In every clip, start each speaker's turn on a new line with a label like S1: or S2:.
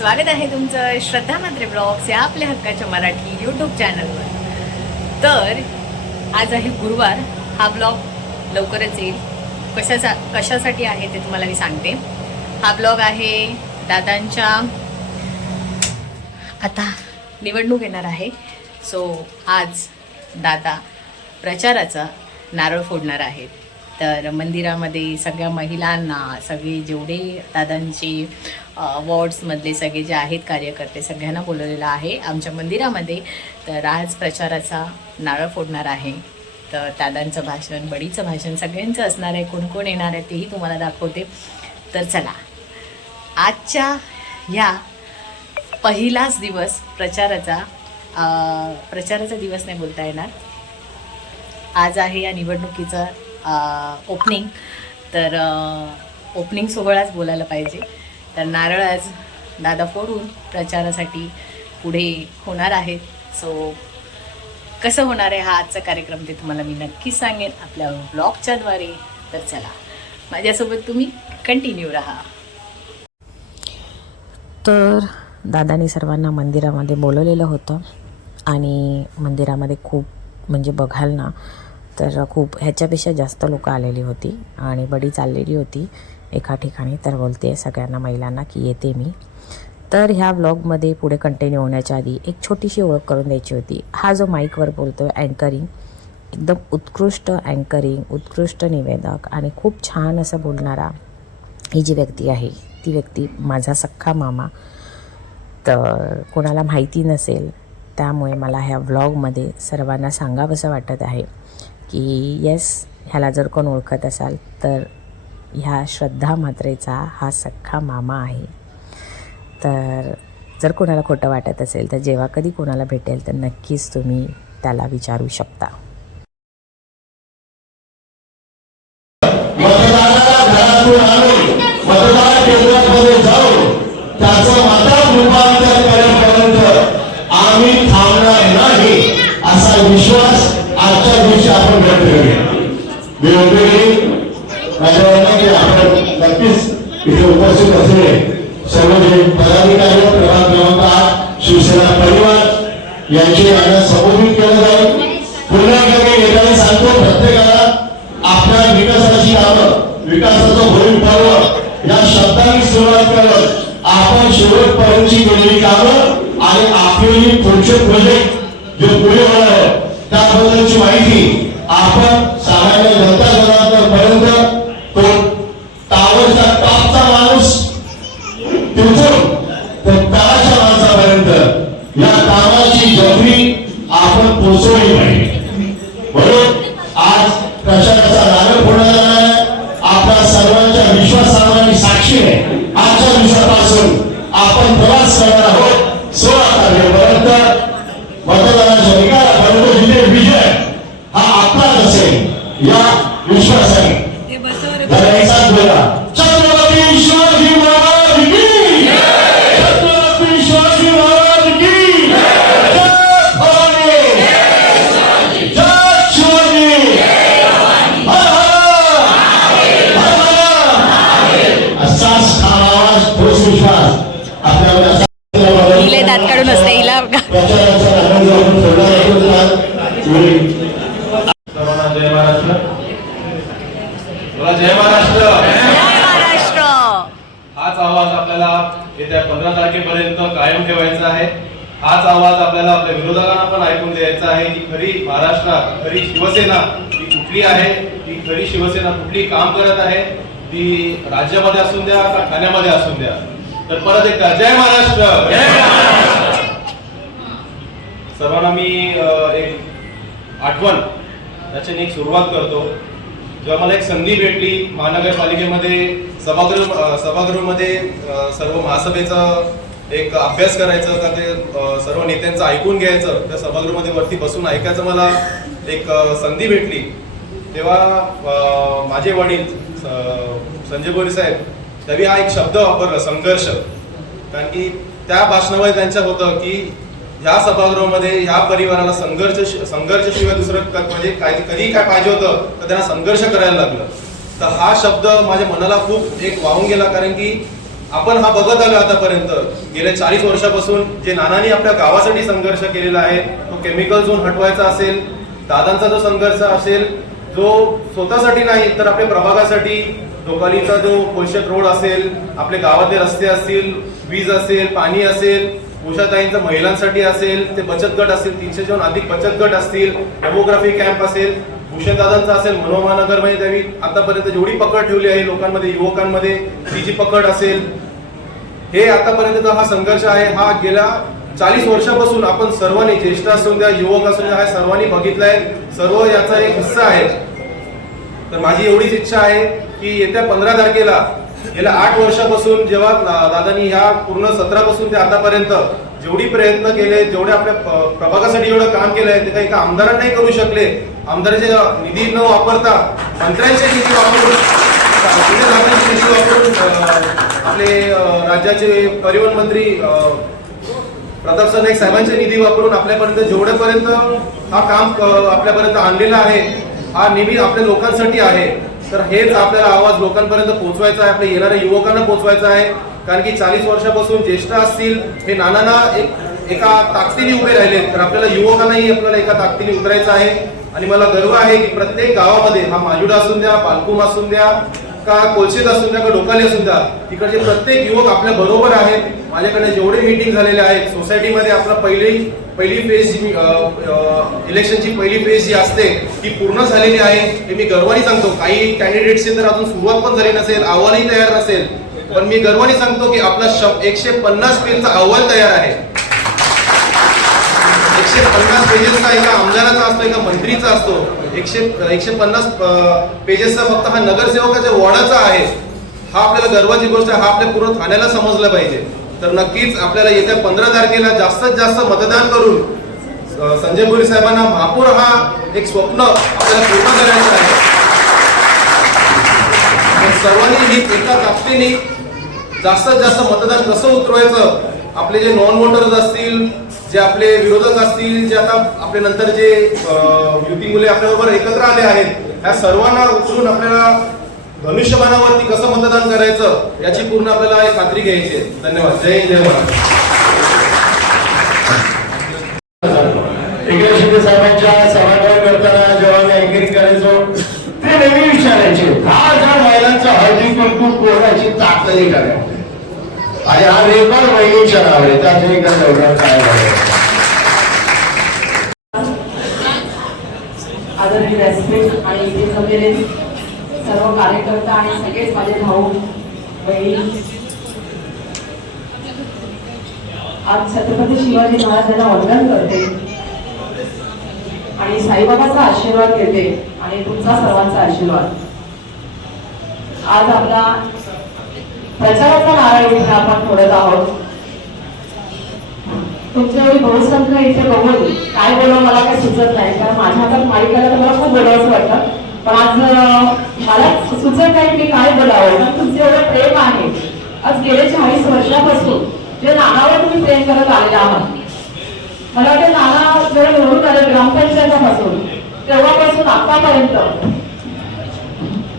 S1: स्वागत आहे तुमचं श्रद्धा मात्रे ब्लॉग्स या आपल्या हक्काच्या मराठी यूट्यूब चॅनलवर तर आज आहे गुरुवार. हा ब्लॉग लवकरच येईल. कशाचा कशासाठी आहे ते तुम्हाला मी सांगते. हा ब्लॉग आहे दादांच्या आता निवडणूक येणार आहे. सो आज दादा प्रचाराचा नारळ फोडणार आहेत. तर मंदिरामध्ये सगळ्या महिलांना सगळे जेवढे दादांचे वॉर्ड्समधले सगळे जे आहेत कार्यकर्ते सगळ्यांना बोलवलेलं आहे. आमच्या मंदिरामध्ये तर आज प्रचाराचा नारळ फोडणार आहे. तर दादांचं भाषण बडीचं भाषण सगळ्यांचं असणार आहे. कोण कोण येणार आहे तेही तुम्हाला दाखवते. तर चला आजच्या ह्या पहिलाच दिवस प्रचाराचा प्रचाराचा दिवस नाही बोलता येणार. आज आहे या निवडणुकीचं ओपनिंग तर ओपनिंग सोहळाच बोलायला पाहिजे. तर नारळ आज दादा फोडून प्रचारासाठी पुढे होणार आहेत. सो कसं होणार आहे हा आजचा कार्यक्रम ते तुम्हाला मी नक्की सांगेन आपल्या ब्लॉगच्याद्वारे तर चला माझ्यासोबत तुम्ही कंटिन्यू राहा.
S2: तर दादानी सर्वांना मंदिरामध्ये बोलवलेलं होतं आणि मंदिरामध्ये खूप म्हणजे बघाल ना तर खूप ह्याच्यापेक्षा जास्त लोकं आलेली होती आणि बडी चाललेली होती. एका ठिकाणी तर बोलते सगळ्यांना महिलांना की येते मी. तर ह्या व्लॉगमध्ये पुढे कंटिन्यू होण्याच्या आधी एक छोटीशी ओळख करून द्यायची होती. हा जो माईकवर बोलतो आहे अँकरिंग एकदम उत्कृष्ट अँकरिंग उत्कृष्ट निवेदक आणि खूप छान असं बोलणारा ही जी व्यक्ती आहे ती व्यक्ती माझा सख्खा मामा. तर कोणाला माहिती नसेल त्यामुळे मला ह्या व्लॉगमध्ये सर्वांना सांगावंसं वाटत आहे की येस ह्याला जर कोण ओळखत असाल तर ह्या श्रद्धा मात्रेचा हा सख्खा मामा आहे. तर जर कोणाला खोटं वाटत असेल तर जेव्हा कधी कोणाला भेटेल तर नक्कीच तुम्ही त्याला विचारू शकता.
S3: विश्वास आजच्या दिवशी आपण व्यक्त करूया. मी म्हणतो आपण नक्कीच इथे उपस्थित असलेले सर्व जे पदाधिकारी प्रभाग क्रमांक आठ शिवसेना परिवार यांची यांना संबोधित केलं जाईल पुन्हा एकदा मी येताना सांगतो प्रत्येकाला आपल्या विकासाची कामं विकासाचं भरीव पर्व या शब्दांनी सुरुवात करत आपण शेवटपर्यंतची केलेली कामं आणि आपली पुढचे प्रोजेक्ट जे पुढे होणार आहे त्याबद्दलची माहिती आपण सामान्य जनता जनार्दनपर्यंत तो आपण प्रवास करणार आहोत. सोळा तारखेपर्यंत मतदानाच्या निकालापर्यंत जिथे विजय हा आपलाच असेल या विश्वासाने. प्रचाराचा आनंद आपण ठेवला होता.
S4: सर्वांना जय महाराष्ट्र बोला जय महाराष्ट्र.
S1: महाराष्ट्र.
S4: हाच आवाज आपल्याला येत्या पंधरा तारखेपर्यंत कायम ठेवायचा आहे. हाच आवाज आपल्याला आपल्या विरोधकांना पण ऐकून द्यायचा आहे की खरी महाराष्ट्रात खरी शिवसेना ही कुठली आहे? ती खरी शिवसेना कुठली काम करत आहे? ती राज्यामध्ये असून द्या का ठाण्यामध्ये असून द्या? तर परत एकदा जय महाराष्ट्र. सर्वांना मी एक आठवण त्याच्याने एक सुरुवात करतो. जेव्हा मला एक संधी भेटली महानगरपालिकेमध्ये सभागृह सभागृहमध्ये सभागृहामध्ये सर्व महासभेचा एक अभ्यास करायचं का ते सर्व नेत्यांचं ऐकून घ्यायचं त्या सभागृहामध्ये वरती बसून ऐकायचं मला एक संधी भेटली. तेव्हा माझे वडील स- संजय गोरी साहेब त्यावेळी हा एक शब्द वापरला संघर्ष. कारण की त्या भाषणामध्ये त्यांचं होतं की ह्या सभागृहामध्ये ह्या परिवाराला संघर्ष संघर्षशिवाय दुसरं म्हणजे काय कधी काय पाहिजे होतं तर त्यांना संघर्ष करायला लागलं. तर हा शब्द माझ्या मनाला खूप एक वाहून गेला कारण की आपण हा बघत आलो आतापर्यंत. गेल्या चाळीस वर्षापासून जे नानांनी आपल्या गावासाठी संघर्ष केलेला आहे तो केमिकल झोन हटवायचा असेल दादांचा जो संघर्ष असेल जो स्वतःसाठी नाही तर आपल्या प्रभागासाठी लोकालीचा जो पोषक रोड असेल आपले गावातले रस्ते असतील वीज असेल पाणी असेल उषाताईंचं महिलांसाठी असेल ते बचत गट असतील तीनशे जण अधिक बचत गट असतील डेमोग्राफी कॅम्प असेल भूषणदादांचा असेल मनोमहानगरमध्ये त्यांनी आतापर्यंत जेवढी पकड ठेवली आहे लोकांमध्ये युवकांमध्ये ती जी पकड असेल हे आतापर्यंतचा हा संघर्ष आहे. हा गेल्या चाळीस वर्षापासून आपण सर्वांनी ज्येष्ठ असून द्या युवक असून द्या हा सर्वांनी बघितलाय सर्व याचा एक हिस्सा आहे. तर माझी एवढीच इच्छा आहे की येत्या पंधरा तारखेला गेल्या आठ वर्षापासून जेव्हा दादानी दादांनी ह्या पूर्ण सत्रापासून ते आतापर्यंत जेवढी प्रयत्न केले जेवढे आपल्या प्रभागासाठी एवढं काम केलंय ते काही एका आमदारांनाही करू शकले. आमदाराचे निधी न वापरता मंत्र्यांचे निधी वापरून निधी वापरून आपले राज्याचे परिवहन मंत्री अं, प्रताप सरनाईक साहेबांचे निधी वापरून आपल्यापर्यंत जेवढ्यापर्यंत हा काम आपल्यापर्यंत आणलेला आहे हा निधी आपल्या लोकांसाठी आहे तर हेच आपल्याला आवाज लोकांपर्यंत पोहोचवायचा आहे. आपल्या येणाऱ्या युवकांना पोहोचवायचा आहे. कारण की चाळीस वर्षापासून ज्येष्ठ असतील हे नानांना एक एका ताकदीने उभे राहिले. तर आपल्याला युवकांनाही आपल्याला एका ताकदीने उतरायचं आहे. आणि मला गर्व आहे की प्रत्येक गावामध्ये हा माजुडा असून द्या पालकुम असून द्या का कोलशेत असून द्या का डोकाली असून द्या तिकडचे प्रत्येक युवक आपल्या बरोबर आहेत. माझ्याकडे जेवढे मीटिंग झालेले आहेत सोसायटीमध्ये आपला पहिली पहिली फेज इलेक्शनची पहिली फेज जी असते ती पूर्ण झालेली आहे. हे मी गर्वाने सांगतो. काही कॅन्डिडेट्सची तर अजून सुरुवात पण झाली नसेल अहवालही तयार नसेल. पण मी गर्वाने सांगतो की आपला श एकशे पन्नास पेजचा अहवाल तयार आहे. एकशे पन्नास पेजेसचा एका आमदाराचा असतो एका मंत्रीचा असतो. एकशे एकशे पन्नास पेजेसचा फक्त हा नगरसेवकाच्या वॉर्डाचा आहे. हा आपल्याला गर्वाची गोष्ट हा आपल्या पूर्ण ठाण्याला समजलं पाहिजे. तर नक्कीच आपल्याला येत्या पंधरा तारखेला जास्तीत जास्त मतदान करून संजय बोरी साहेबांना महापौर हा एक स्वप्न आपल्याला पूर्ण करायचं आहे. सर्वांनी ही एका ताकदीने जास्तीत जास्त मतदान कसं उतरवायचं आपले जे नॉन वोटर्स असतील जे आपले विरोधक असतील जे आता आपले नंतर जे युती मुले आपल्याबरोबर एकत्र आले आहेत या सर्वांना उचलून आपल्याला धनुष्यबाणावरती कसं मतदान करायचं याची पूर्ण आपल्याला एक खात्री घ्यायची आहे. धन्यवाद. जय जय महाराज
S3: एकनाथ शिंदे साहेबांच्या सभागृह करताना जेव्हा मी अँकरिंग करायचो ते नेहमी विचारायचे दहा हजार महिलांचा हळदी कुंकू कोणाची चाचणी करायची आणि हा रेकॉर्ड वहिनीच्या नावाने त्याचे एकदा एवढा काय झालं?
S5: आदरणीय व्यासपीठ आणि इथे जमलेले सर्व कार्यकर्ता आणि सगळेच माझे भाऊ बहीण. आज छत्रपती शिवाजी महाराजांना वंदन करते आणि साईबाबाचा आशीर्वाद घेते आणि तुमचा सर्वांचा आशीर्वाद. आज आपला प्रचाराचा नारा इथे आपण फोडत आहोत. तुमच्या एवढी इथे बघून काय बोलावं मला काही सुचत नाही. कारण माझ्या हातात मालिकाला तर मला खूप बोलावंच वाटतं. पण आज मला सुचत नाही की काय बोलावं. कारण तुमचं एवढं प्रेम आहे. आज गेले चाळीस वर्षापासून जे नानावर तुम्ही प्रेम करत आलेले आहात. मला वाटतं नाना जर निवडून आले ग्रामपंचायतापासून. तेव्हापासून आतापर्यंत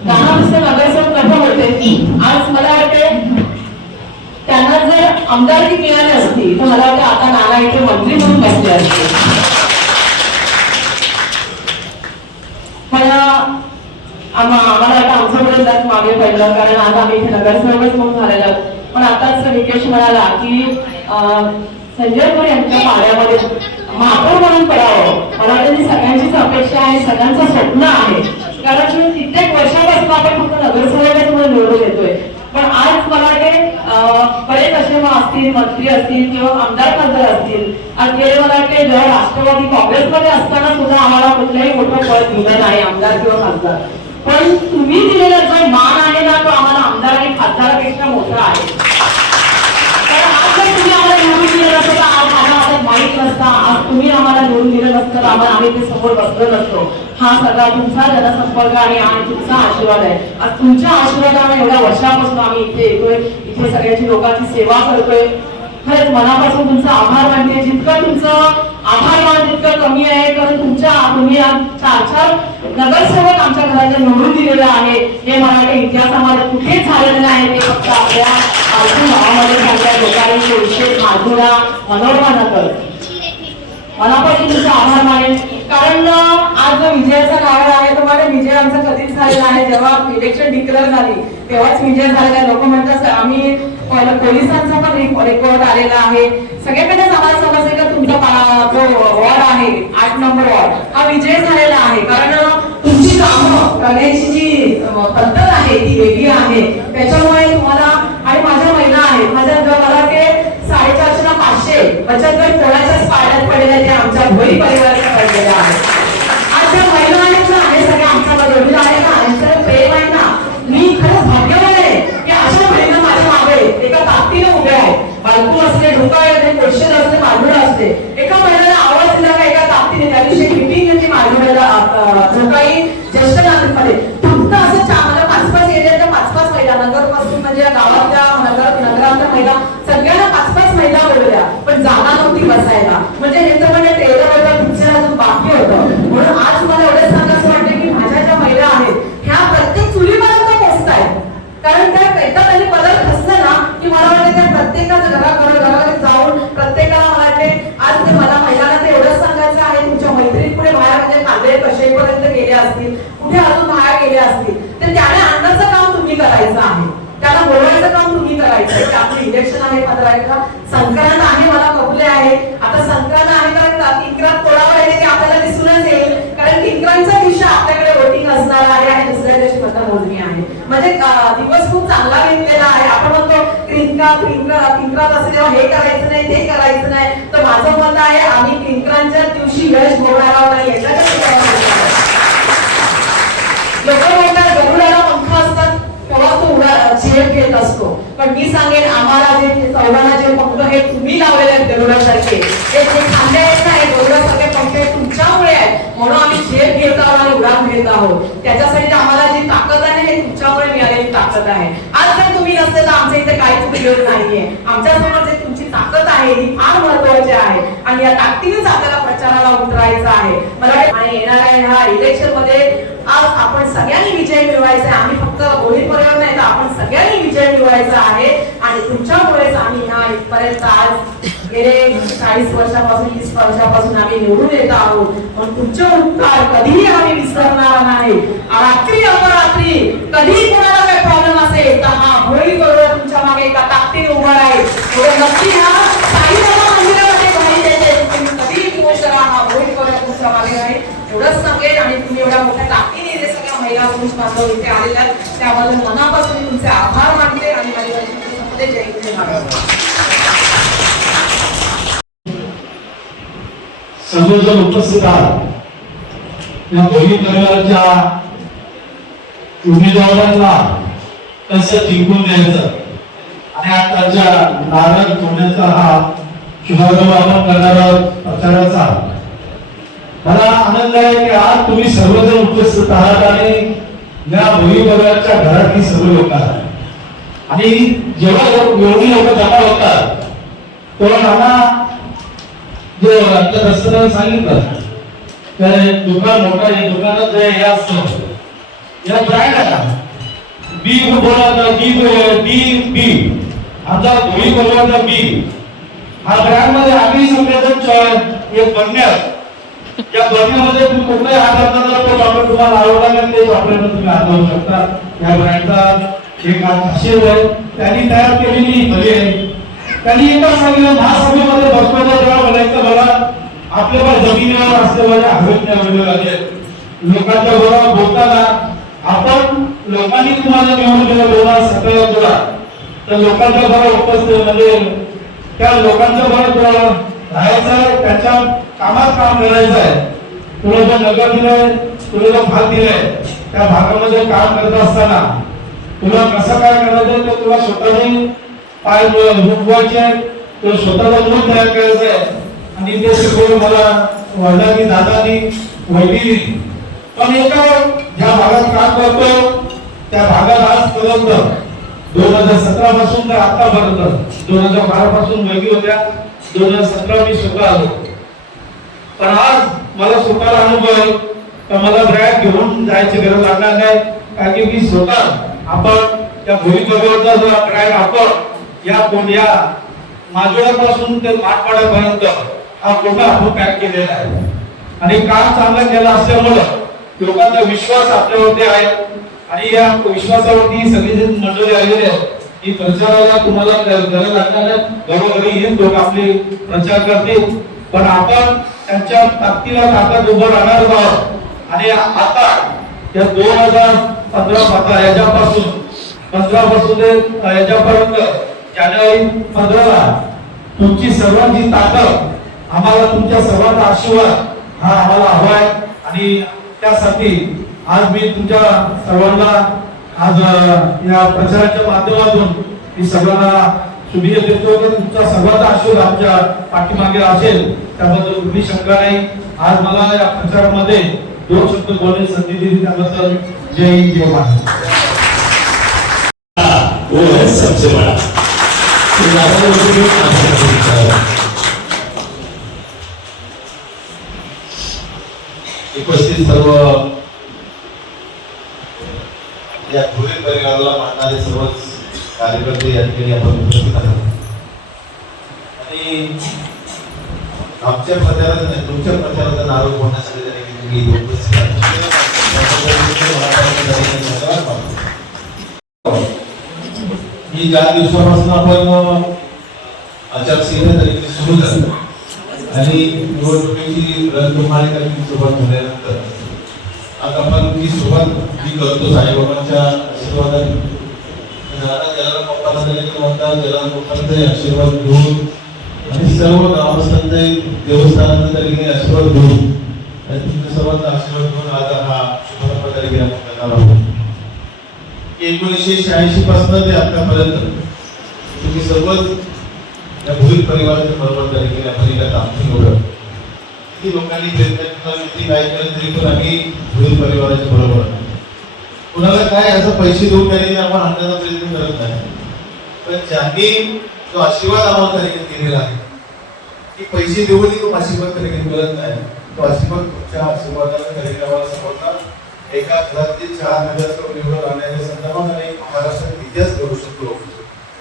S5: नाना नुसते नगरसेवक नफा होते. आज मला वाटते त्यांना जर आमदारकी मिळाली असती तर मला वाटतं आता नाना इथे मंत्री म्हणून बसले असते. मला आम्हा- आम्हाला आता आमच्याकडे जात मागे पडलं कारण आज आम्ही इथे नगरसेवकच म्हणून झालेलो आहोत. पण आताच निकेश म्हणाला की संजय कोण यांच्या पाण्यामध्ये महापौर म्हणून पडावं. मला वाटतं ही सगळ्यांचीच अपेक्षा आहे सगळ्यांचं स्वप्न आहे. कारण कित्येक वर्षापासून आपण फक्त नगरसेवकच म्हणून निवडून येतोय. पण आज मला वाटते बरेच असे मग असतील मंत्री असतील किंवा आमदार खासदार असतील आज गेले मला वाटते जेव्हा राष्ट्रवादी काँग्रेसमध्ये असताना सुद्धा आम्हाला कुठलंही मोठं पद दिलं नाही आमदार किंवा खासदार. पण तुम्ही दिलेला जो मान आहे ना तो आम्हाला आमदार आणि खासदारापेक्षा मोठा आहे. तर आज जर तुम्ही आम्हाला निवडून दिलं नसतं तर आज आम्हाला आता माहीत नसता. आज तुम्ही आम्हाला निवडून दिलं नसतं तर आम्हाला आम्ही ते समोर बसलो नसतो. हा सगळा तुमचा जनसंपर्क आणि आणि तुमचा आशीर्वाद आहे. आज तुमच्या आशीर्वादाने एवढ्या वर्षापासून आम्ही इथे येतोय. इथे सगळ्याची लोकांची सेवा करतोय. खरंच मनापासून तुमचा आभार मानते. जितकं तुमचं आभार मान तितकं कमी आहे कारण तुमच्या तुम्ही चार चार नगरसेवक आमच्या घराच्या निवडून दिलेलं आहे हे मराठी इतिहासामध्ये कुठेच झालेलं नाही ते फक्त आपल्या आलतूर गावामध्ये झालेल्या लोकांचे विशेष माधुरा मनोरमा नगर मनापासून तुमचा आभार मानेन. कारण आज जो विजयाचा काळ आहे तो माझ्या विजय आमचा कधीच झालेला आहे जेव्हा इलेक्शन डिक्लेअर झाली तेव्हाच विजय झालेला लोक म्हणतात आम्ही पोलिसांचा पण रेकॉर्ड आलेला आहे. सगळ्याकडे समाज समजले का तुमचा जो वॉर्ड आहे आठ नंबर वॉर्ड हा विजय झालेला आहे. कारण तुमची कामं करण्याची जी पद्धत आहे ती वेगळी आहे. त्याच्यामुळे तुम्हाला आणि माझ्या महिला आहेत माझ्या मला ते ना बचत गट कोणाच्याच पाण्यात पडलेल्या ते आमच्या भोई परिवाराच्या पडलेल्या आहे आज ज्या महिला आहेत ना हे सगळे आमच्यामध्ये एवढे आहे ना यांचं प्रेम आहे ना मी खरंच भाग्यवान आहे की अशा महिला माझ्या मागे एका ताकदीने उभ्या आहेत. बालकू असते ढोका येते क्वेश्चन असते माधुरा असते. एका महिन्याला आवाज दिला का एका ताकदीने त्या दिवशी मिटिंग घेतली माधुराला डोकाई ज्येष्ठ नागरिकमध्ये आहे की आपलं इलेक्शन आहे पंधरा तारखेला संक्रांत आहे मला कबुले आहे. आता संक्रांत आहे कारण किंक्रांत कोणावर आहे ते आपल्याला दिसूनच येईल. कारण किंक्रांतच्या दिवशी आपल्याकडे वोटिंग असणार आहे आणि दुसऱ्या दिवशी मतमोजणी आहे. म्हणजे दिवस खूप चांगला घेतलेला आहे. आपण म्हणतो क्रिंका क्रिंका किंक्रांत असेल तेव्हा हे करायचं नाही ते करायचं नाही तर माझं मत आहे आम्ही किंक्रांतच्या दिवशी यश भोगणार आहोत आणि याच्याकडे लोक म्हणतात गरुडाला पंख असतात तेव्हा तो उडा झेप घेत असतो. पण मी सांगेन आम्हाला जे चौघांना जे पंख हे तुम्ही लावलेले आहेत गरुडासारखे हे जे खांदे आहेत ना हे गरुडासारखे पंख हे तुमच्यामुळे आहेत. म्हणून आम्ही झेप घेत आहोत आणि उडान घेत आहोत. त्याच्यासाठी आम्हाला जी ताकद आहे हे तुमच्यामुळे मिळालेली ताकद आहे. आज जर तुम्ही नसते तर आमच्या इथे काहीच उपयोग नाहीये. आमच्यासमोर जे ताकद आहे ही फार महत्वाची आहे. आणि या ताकदीनेच आपल्याला प्रचाराला उतरायचं आहे. मला वाटतं आणि येणाऱ्या ह्या इलेक्शनमध्ये आज आपण सगळ्यांनी विजय मिळवायचा आहे. आम्ही फक्त बोली पर्यंत नाही तर आपण सगळ्यांनी विजय मिळवायचा आहे. आणि तुमच्यामुळेच आम्ही ह्या इथपर्यंत आज गेले चाळीस वर्षापासून वीस वर्षापासून आम्ही निवडून येत आहोत. पण तुमचे उपकार कधीही आम्ही विसरणार नाही. रात्री अपरात्री कधीही कोणाला काही प्रॉब्लेम असेल तर हा होळी बरोबर तुमच्या मागे एका ताकदीने उभा आहे नक्की साईबाबा मंदिरामध्ये तुम्ही कधीही फोन करा हा बरोबर तुमच्या मागे राहील. एवढंच सांगेन आणि तुम्ही एवढ्या मोठ्या ताकदीने इथे सगळ्या महिला पुरुष बांधव इथे आलेल्या आहेत. त्याबद्दल मनापासून तुमचे आभार मानते आणि माझ्या जय हिंद
S6: सर्वजण उपस्थित आहात. या दोन्ही परिवाराच्या उमेदवारांना कसं जिंकून द्यायचं आणि आज नारळ फोडण्याचा हा शुभारंभ आपण करणार आहोत प्रचाराचा. मला आनंद आहे की आज तुम्ही सर्वजण उपस्थित आहात आणि या भोई परिवाराच्या घरातली सर्व लोक आहात. आणि जेव्हा एवढी लोक जमा होतात तेव्हा नाना जे आता रस्त्यावर सांगितलं. तर दुकान मोठा आहे दुकानात जे हे असतं या ब्रँड आहे. बी बोला बी बी बी आता धुळी बोलवायचा बी. हा ब्रँडमध्ये आम्ही सगळेजण एक बनण्यात या बरण्यामध्ये तुम्ही कुठलाही हात घालताना तो चॉकलेट तुम्हाला आवडला नाही ते चॉकलेट तुम्ही हात लावू शकता. या ब्रँडचा एक खासियत आहे. त्यांनी तयार केलेली ही भली आहे. त्यांनी एकच सांगितलं महासभेमध्ये बसताना जेव्हा म्हणायचं मला आपल्याला जमिनीवर असलेल्या हवेतल्या वेगवेगळ्या लोकांच्या बरोबर बोलताना आपण लोकांनी तुम्हाला निवडून दिलं दोन बोला तर लोकांच्या बरोबर उपस्थित म्हणजे त्या लोकांच्या बरोबर राहायचं आहे त्याच्या कामात काम करायचं आहे. तुला जो नगर दिलाय तुला जो भाग दिलाय त्या भागामध्ये काम करत असताना तुला कसं काय करायचं ते तुला स्वतःने पाय रुपवायचे तर स्वतःला मूल तयार करायचं आहे. आणि ते शिकवलं मला वडिलांनी दादानी वहिनी पण एका ज्या भागात काम करतो त्या भागात आजपर्यंत दोन हजार सतरा पासून तर आतापर्यंत दोन हजार बारा पासून वैगी होत्या. दोन हजार सतरा मी स्वतः आलो. पण आज मला स्वतःला अनुभव तर मला ब्रॅग घेऊन जायची गरज लागणार नाही. कारण की मी स्वतः आपण त्या भूमिकेवरचा ब्रॅग आपण या कोण या ते माठवाड्यापर्यंत हा कोटा आपण पॅक केलेला आहे. आणि काम चांगलं केलं असल्यामुळं लोकांचा विश्वास आपल्यावरती आहे. आणि या विश्वासावरती सगळी जे मंडळी आलेली आहे ही प्रचाराला तुम्हाला गरज लागणार आहे. घरोघरी येऊन लोक आपले प्रचार करतील. पण आपण त्यांच्या ताकदीला ताकद उभं राहणार आहोत. आणि आता या दोन हजार पंधरा पंधरा याच्यापासून पंधरा पासून ते याच्यापर्यंत जानेवारी पंधराला तुमची सर्वांची ताकद आम्हाला तुमच्या सर्वांचा आशीर्वाद हा आम्हाला हवा आहे. आणि त्यासाठी आज मी तुमच्या सर्वांना आज या प्रचाराच्या माध्यमातून मी सर्वांना शुभेच्छा देतो. की तुमचा सर्वांचा आशीर्वाद आमच्या पाठीमागे असेल त्याबद्दल कुठली शंका नाही. आज मला या प्रचारामध्ये दोन शब्द बोलण्याची संधी दिली त्याबद्दल जय हिंद जय महाराज
S3: वो है सबसे बड़ा.
S7: उपस्थित सर्व या धुळे परिवाराला मानणारे सर्वच कार्यकर्ते या ठिकाणी आपण उपस्थित आहोत. आणि आमच्या प्रचारात तुमच्या प्रचाराचा नारोप होण्यासाठी त्या ठिकाणी उपस्थित आहात. त्याबद्दल तुमचे मनापासून त्या ठिकाणी धन्यवाद मानतो. ही ज्या दिवसापासून आपण आचारसंहिता तरीके सुरू झाली. आणि निवडणुकीची रणधुमाळी करण्याची सुरुवात झाल्यानंतर आज आपण ती सुरुवात मी करतो साईबाबांच्या आशीर्वादाने दादा जलाराम बाप्पाला तरी म्हणतात जलाराम बाप्पांचे आशीर्वाद घेऊन आणि सर्व ग्रामस्थांचे देवस्थानांचा तरीके आशीर्वाद घेऊन आणि तुमच्या सर्वांचा आशीर्वाद घेऊन आज हा शुभारंभ तरीके आपण करणार आहोत. एकोणीसशे शहाऐंशी पासून ते आतापर्यंत. तुम्ही सर्वच या भूमिक परिवाराच्या बरोबर त्या ठिकाणी आपण इकडे काम किती लोकांनी व्यक्ती काय केलं तरी पण आम्ही भूमिक परिवाराच्या बरोबर कुणाला काय असं पैसे देऊन त्यांनी आपण आणण्याचा प्रयत्न करत नाही. पण ज्यांनी तो आशीर्वाद आम्हाला त्या केलेला दिलेला आहे की पैसे देऊनही तो आशीर्वाद त्या मिळत नाही. तो आशीर्वाद तुमच्या आशीर्वादाला तरीके आम्हाला समजतात एका घरातील चार नगरसेवक निवडून आणण्याच्या संदर्भात आणि महाराष्ट्रात इतिहास करू शकतो.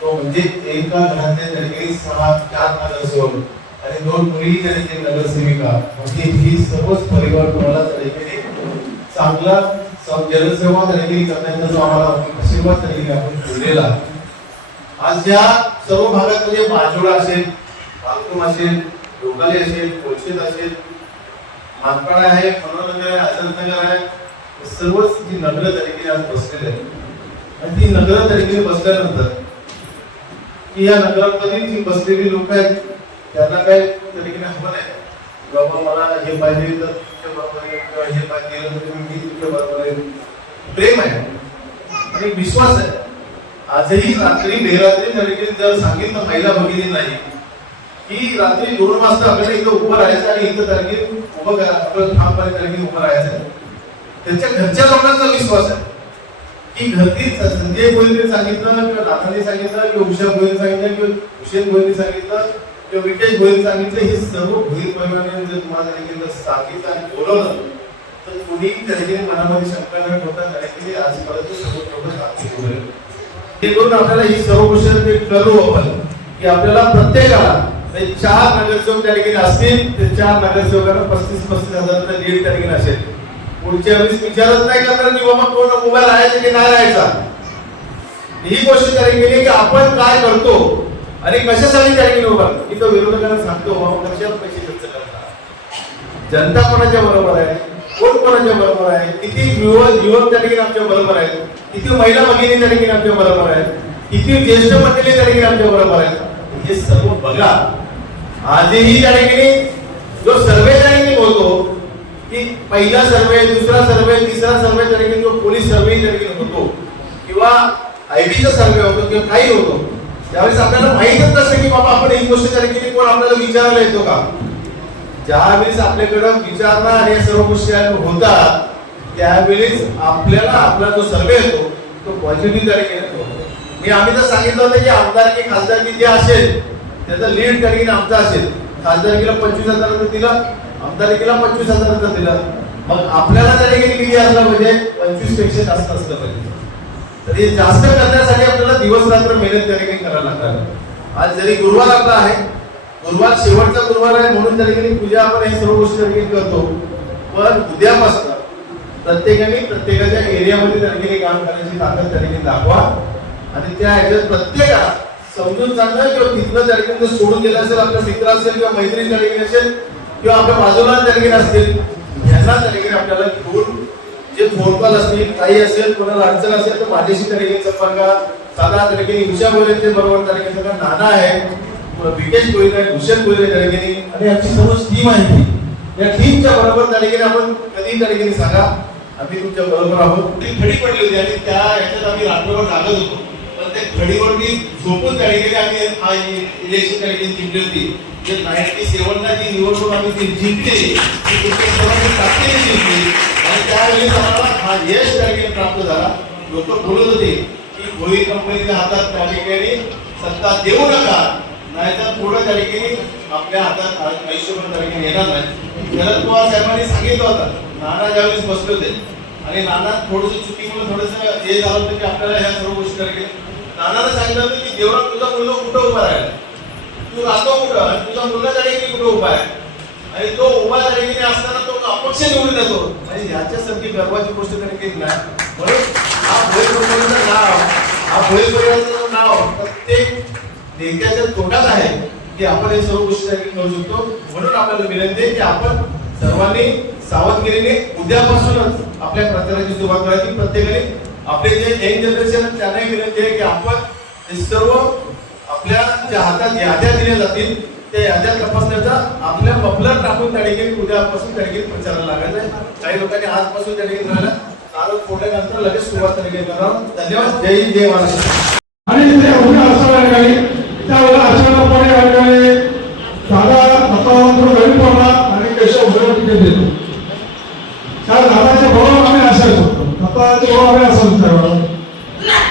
S7: तो म्हणजे एका घरातले त्या सहा चार नगरसेवक आणि दोन मुली त्या नगरसेविका. म्हणजे ही सर्वच परिवार तुम्हाला त्या चांगला जनसेवा त्या करण्याचा जो आम्हाला आशीर्वाद त्या आपण ठेवलेला आज या सर्व भागात म्हणजे बाजोडा असेल बालकुम असेल डोकाले असेल कोलशेत असेल मानपाडा आहे मनोनगर आहे अजंतनगर आहे सर्वच जी नगर त्या आज बसलेले आहेत. आणि ती नगर त्या बसल्यानंतर की या नगरामधील जी बसलेली लोक आहेत त्यांना काय त्या हवं नाही बाबा मला हे पाहिजे तर तुमच्या बरोबर किंवा हे पाहिजे तर मी तुमच्या बरोबर प्रेम आहे. आणि विश्वास आहे. आजही रात्री बेरात्री त्या जर सांगितलं महिला भगिनी नाही की रात्री दोन वाजता आपल्याला इथं उभं राहायचं आणि इथं तारखे उभं करा आपलं ठामपणे तारखे उभं राहायचं. त्यांच्या घरच्या लोकांचा विश्वास आहे. की घरती संजय गोयलने सांगितलं किंवा दादाने सांगितलं किंवा उषा गोयल सांगितलं किंवा हुशेन गोयलने सांगितलं किंवा विकेश गोयल सांगितलं हे सर्व भोईर परिवाराने जर तुम्हाला देखील सांगितलं आणि बोलवलं तर कुणीही त्याचे मनामध्ये शंका न ठेवता त्याने आजपर्यंत सर्व तेवढं काम होईल हे करून आपल्याला ही सर्व गोष्टी करू आपण की आपल्याला प्रत्येकाला चार नगरसेवक त्या ठिकाणी असतील ते चार नगरसेवकांना पस्तीस पस्तीस हजार लीड त्या ठिकाणी असेल. पुढच्या वेळेस विचारत नाही करणार की बाबा कोण मोबाईल राहायचा की नाही राहायचा? ही गोष्ट त्या केली की आपण काय करतो आणि कशासाठी त्या ठिकाणी उभा की तो विरोधकांना सांगतो बाबा कशावर पैसे खर्च करणार? जनता कोणाच्या बरोबर आहे? कोण कोणाच्या बरोबर आहे? किती युवक युवक त्या ठिकाणी आमच्या बरोबर आहेत? किती महिला भगिनी त्या ठिकाणी आमच्या बरोबर आहेत? किती ज्येष्ठ मंडळी त्या ठिकाणी आमच्या बरोबर आहेत? हे सर्व बघा. आजही त्या ठिकाणी जो सर्वे त्या ठिकाणी होतो की पहिला सर्वे दुसरा सर्वे तिसरा सर्वे त्या जो पोलीस सर्वे त्या होतो किंवा आयडीचा सर्वे होतो किंवा काही होतो त्यावेळेस आपल्याला माहीतच नसतं की बाबा आपण ही गोष्ट तरी केली कोण आपल्याला विचारायला येतो का? ज्यावेळेस आपल्याकडं विचारणा आणि या सर्व गोष्टी होतात त्यावेळेस आपल्याला आपला जो सर्वे येतो तो पॉझिटिव्ह त्या येतो. मी आम्ही तर सांगितलं होतं की आमदार की खासदारकी जे असेल त्याचा लीड तरीके आमचा असेल. खासदारकीला पंचवीस हजार तिला आमदारकीला पंचवीस हजाराचं दिलं. मग आपल्याला डेलिगेट किती असलं पाहिजे म्हणजे पंचवीसपेक्षा जास्त असलं पाहिजे. तर हे जास्त करण्यासाठी आपल्याला दिवस रात्र मेहनत तरीके करायला लागणार. आज जरी गुरुवार आपला आहे गुरुवार शेवटचा गुरुवार आहे म्हणून तरीके पूजा आपण हे सर्व गोष्टी तरीके करतो. पण उद्यापासून प्रत्येकाने प्रत्येकाच्या एरियामध्ये तरीके काम करण्याची ताकद तरीके दाखवा. आणि त्या ह्याच्यात प्रत्येकाला समजून सांगा किंवा तिथलं तरीके सोडून गेलं असेल आपला मित्र असेल किंवा मैत्रीण तरीके असेल किंवा आपल्या बाजूला तलगीर असतील यांना तलगीर आपल्याला घेऊन जे फोन कॉल असतील काही असेल कोणाला अडचण असेल तर माझ्याशी तलगीर संपर्क साधा तरीके उषा गोरेंचे बरोबर तलगीर सगळं नाना आहे विकेश गोयल आहे भूषण गोयल आहे आणि आमची सर्व टीम आहे ती. या टीमच्या बरोबर तलगिरी आपण कधी तलगिरी सांगा. आम्ही तुमच्या बरोबर आहोत. ती खडी पडली होती आणि त्या ह्याच्यात आम्ही रात्रभर लागत होतो. प्रत्येक खडीवर मी झोपून त्या ठिकाणी आम्ही. हा इलेक्शन त्या ठिकाणी जिंकली होती. जे नाईन्टी सेव्हनला जी निवडणूक आम्ही ती जिंकली ताकदीने जिंकली. आणि त्यावेळेस आम्हाला हा यश त्या ठिकाणी प्राप्त झाला. लोक बोलत होते की भोई कंपनीच्या हातात त्या ठिकाणी सत्ता देऊ नका. नाहीतर पुढे त्या ठिकाणी आपल्या हातात आयुष्यभर त्या ठिकाणी येणार नाही. शरद पवार साहेबांनी सांगितलं होतं. नाना ज्यावेळेस बसले होते. आणि नाना थोडस चुकीमुळे थोडस हे झालं होतं की आपल्याला ह्या सर्व गोष्टी करायच्या सांगितलं होतं की देवळात तुझा मुलगा कुठं उभा राहील? तू राहतो कुठं? आणि तुझा मुलगा त्या ठिकाणी कुठं उभा आहे? आणि तो उभा त्या ठिकाणी असताना तो अपक्ष निवडून येतो. म्हणजे आणि ह्याच्यासारखी गर्वाची गोष्ट त्याने केली नाही. म्हणून हा भोई परिवाराचं नाव हा भोई परिवाराचं नाव प्रत्येक नेत्याच्या तोटात आहे की आपण हे सर्व गोष्टी करू शकतो. म्हणून आपल्याला विनंती आहे की आपण सर्वांनी सावधगिरीने उद्यापासूनच आपल्या प्रचाराची सुरुवात करायची. प्रत्येकाने आपले जे यंग जनरेशन त्यांनाही विनंती आहे की आपण हे सर्व आपल्या ज्या हातात याद्या दिल्या जातील त्या याद्या तपासण्याचा आपल्या मफलर टाकून त्या ठिकाणी उद्यापासून त्या ठिकाणी प्रचाराला लागायचा आहे. काही लोकांनी आजपासून त्या ठिकाणी राहिला. नारळ फोडल्यानंतर लगेच सुरुवात त्या ठिकाणी करणार धन्यवाद. जय हिंद जय महाराष्ट्र.
S8: आणि ते असं ठिकाणी त्यावेळेला अचानकपणे या ठिकाणी दादा हातावर गरीब पडला आणि केशव उभे तिकीट देतो त्या दादाच्या बरोबर आम्ही असायचो दादाच्या बरोबर आम्ही असायचो त्यावेळेला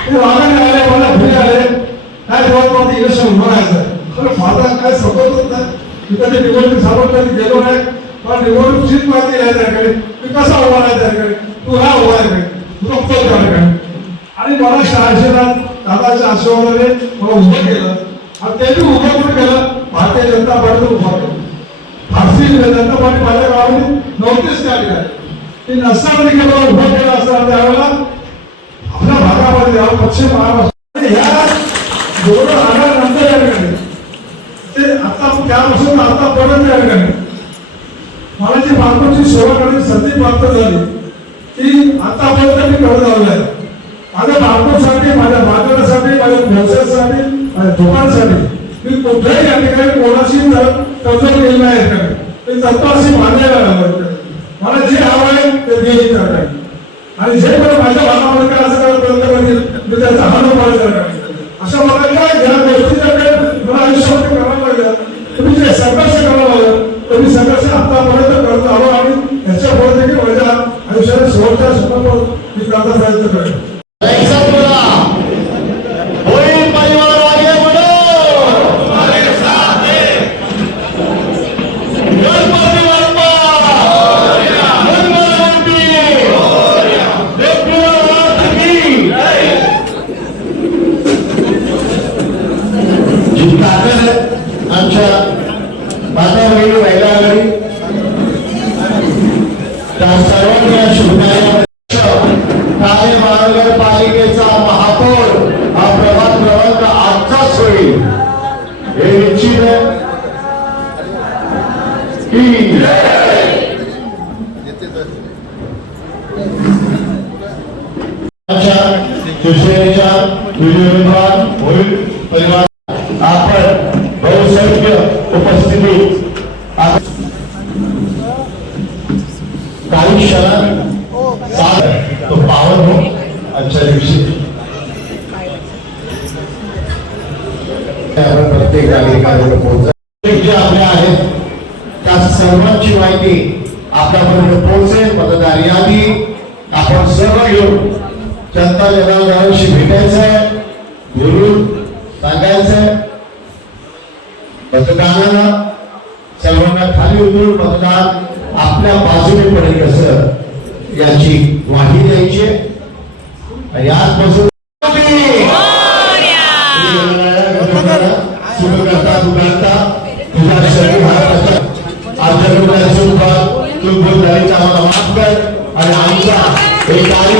S8: ते रागाने आले मला घरी आले काय तेव्हा मला इलेक्शन उभं राहायचं तर माझा काय सपोर्टच नाही मी कधी निवडणूक झालो कधी गेलो नाही पण निवडणूक सीट मारती आहे त्या ठिकाणी मी कसा उभा आहे त्या ठिकाणी तू हा उभा आहे तुला उत्तर त्या ठिकाणी आणि मला शहाशेरात दादाच्या आशीर्वादाने मला उभं केलं आणि त्यांनी उभं पण केलं भारतीय जनता पार्टीचं उभं केलं भारतीय जनता पार्टी माझ्या गावामध्ये नव्हतीच त्या ठिकाणी ती नसताना देखील मला उभं केलं असताना त्यावेळेला आपल्या भागामध्ये हा पक्ष महाराष्ट्र आणि ह्या जेवढं आल्यानंतर या ठिकाणी ते आता त्यापासून आतापर्यंत या ठिकाणी मला जी बाळपणची सेवा करण्याची संधी प्राप्त झाली की आतापर्यंत मी करत आलो आहे माझ्या बापूसाठी माझ्या बाजारासाठी माझ्या व्यवसायासाठी माझ्या दुकानासाठी मी कुठल्याही या ठिकाणी कोणाशी कर्ज केलं नाही ते ठिकाणी तत्वाशी मान्य मला जे हवं आहे ते देईल त्या आणि जे पण माझ्या भागामध्ये काय असं काय प्रयत्न करतील. मी त्याचा हात पाहिजे अशा प्रकारच्या ज्या गोष्टीच्या मला आयुष्यामध्ये करावं लागलं. तुम्ही जे संघर्ष करावं लागलं तुम्ही संघर्ष आतापर्यंत करत आलो आणि याच्यापुढे देखील माझ्या आयुष्यात शेवटच्या क्षणापर्यंत मी करण्याचा प्रयत्न करेन
S7: ऐसा बोला कोई परिवार आगे बढ़ो गणपति बप्पा मंगलमूर्ति विघ्ननाथ की जी ताकद आहे आमच्या माता बहिणी महिला आघाडी त्या सर्वांनी या शुभकार्यामध्ये ठाणे महानगरपालिकेचा महापौर हा प्रभाग क्रमांक आजचाच होईल हे निश्चित आहे की शिवसेनेच्या विजयवान होईल परिवार आपण बहुसंख्य उपस्थिती आप- काही क्षणात साथ तो पावन हो आजच्या दिवशी आपण प्रत्येक नागरिकांकडे पोहोचत जे आपल्या आहेत त्या सर्वांची माहिती आपल्यापर्यंत पोहोचेल मतदार यादी आपण सर्व घेऊन जनता जनावरांशी भेटायचंय बोलून सांगायचं. मतदानाला सर्वांना
S3: खाली उतरून मतदान आपल्या बाजूने पडेल कसं याची ग्वाही द्यायची. आहे. आणि आजपासून सुखकर्ता तुझ्या शरीर तू आम्हाला माफ कर. आणि आमचा एक कार्य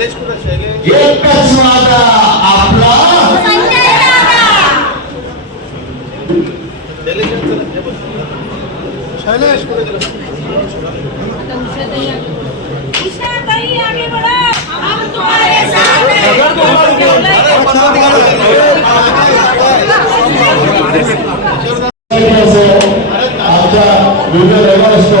S3: एकच वादा आपला
S9: संजय दादा उषाताई आगे बढ़ो हम तुम्हारे साथ
S3: आमच्या विविध रविवार असतो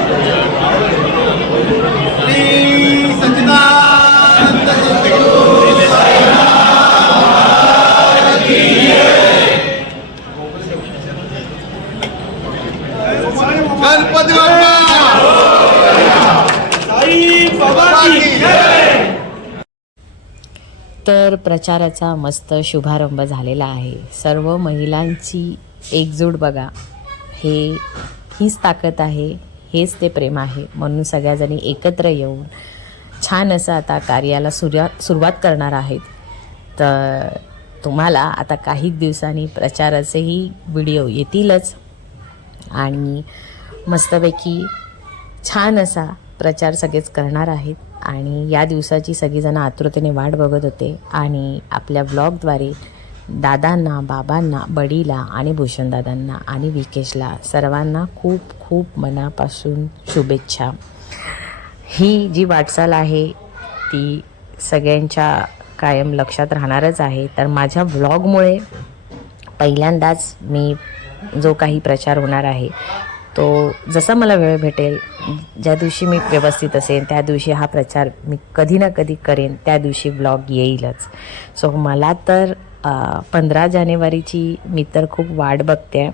S2: प्रचाराचा मस्त शुभारंभ झालेला आहे. सर्व महिलांची एकजूट बघा. हे हीच ताकद आहे हेच ते प्रेम आहे. म्हणून सगळ्याजणी एकत्र येऊन छान असं आता कार्याला सुरुवात सुरुवात करणार आहेत. तर तुम्हाला आता काही दिवसांनी प्रचाराचेही व्हिडिओ येतीलच. आणि मस्तपैकी छान असा प्रचार सगळेच करणार आहेत. आणि या दिवसाची सगळीजणं आतुरतेने वाट बघत होते आणि आपल्या ब्लॉगद्वारे दादांना बाबांना बडीला आणि भूषणदादांना आणि विकेशला सर्वांना खूप खूप मनापासून शुभेच्छा. ही जी वाटचाल आहे ती सगळ्यांच्या कायम लक्षात राहणारच आहे. तर माझ्या व्लॉगमुळे पहिल्यांदाच मी जो काही प्रचार होणार आहे तो जसा मला वेळ भेटेल ज्या दिवशी मी व्यवस्थित असेन त्या दिवशी हा प्रचार मी कधी ना कधी करेन त्या दिवशी ब्लॉग येईलच. सो मला तर पंधरा जानेवारीची मी तर खूप वाट बघते.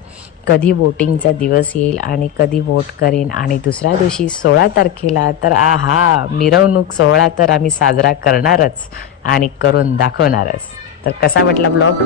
S2: कधी वोटिंगचा दिवस येईल आणि कधी वोट करेन आणि दुसऱ्या दिवशी सोळा तारखेला तर आहा मिरवणूक सोहळा तर आम्ही साजरा करणारच आणि करून दाखवणारच. तर कसा वाटला ब्लॉग?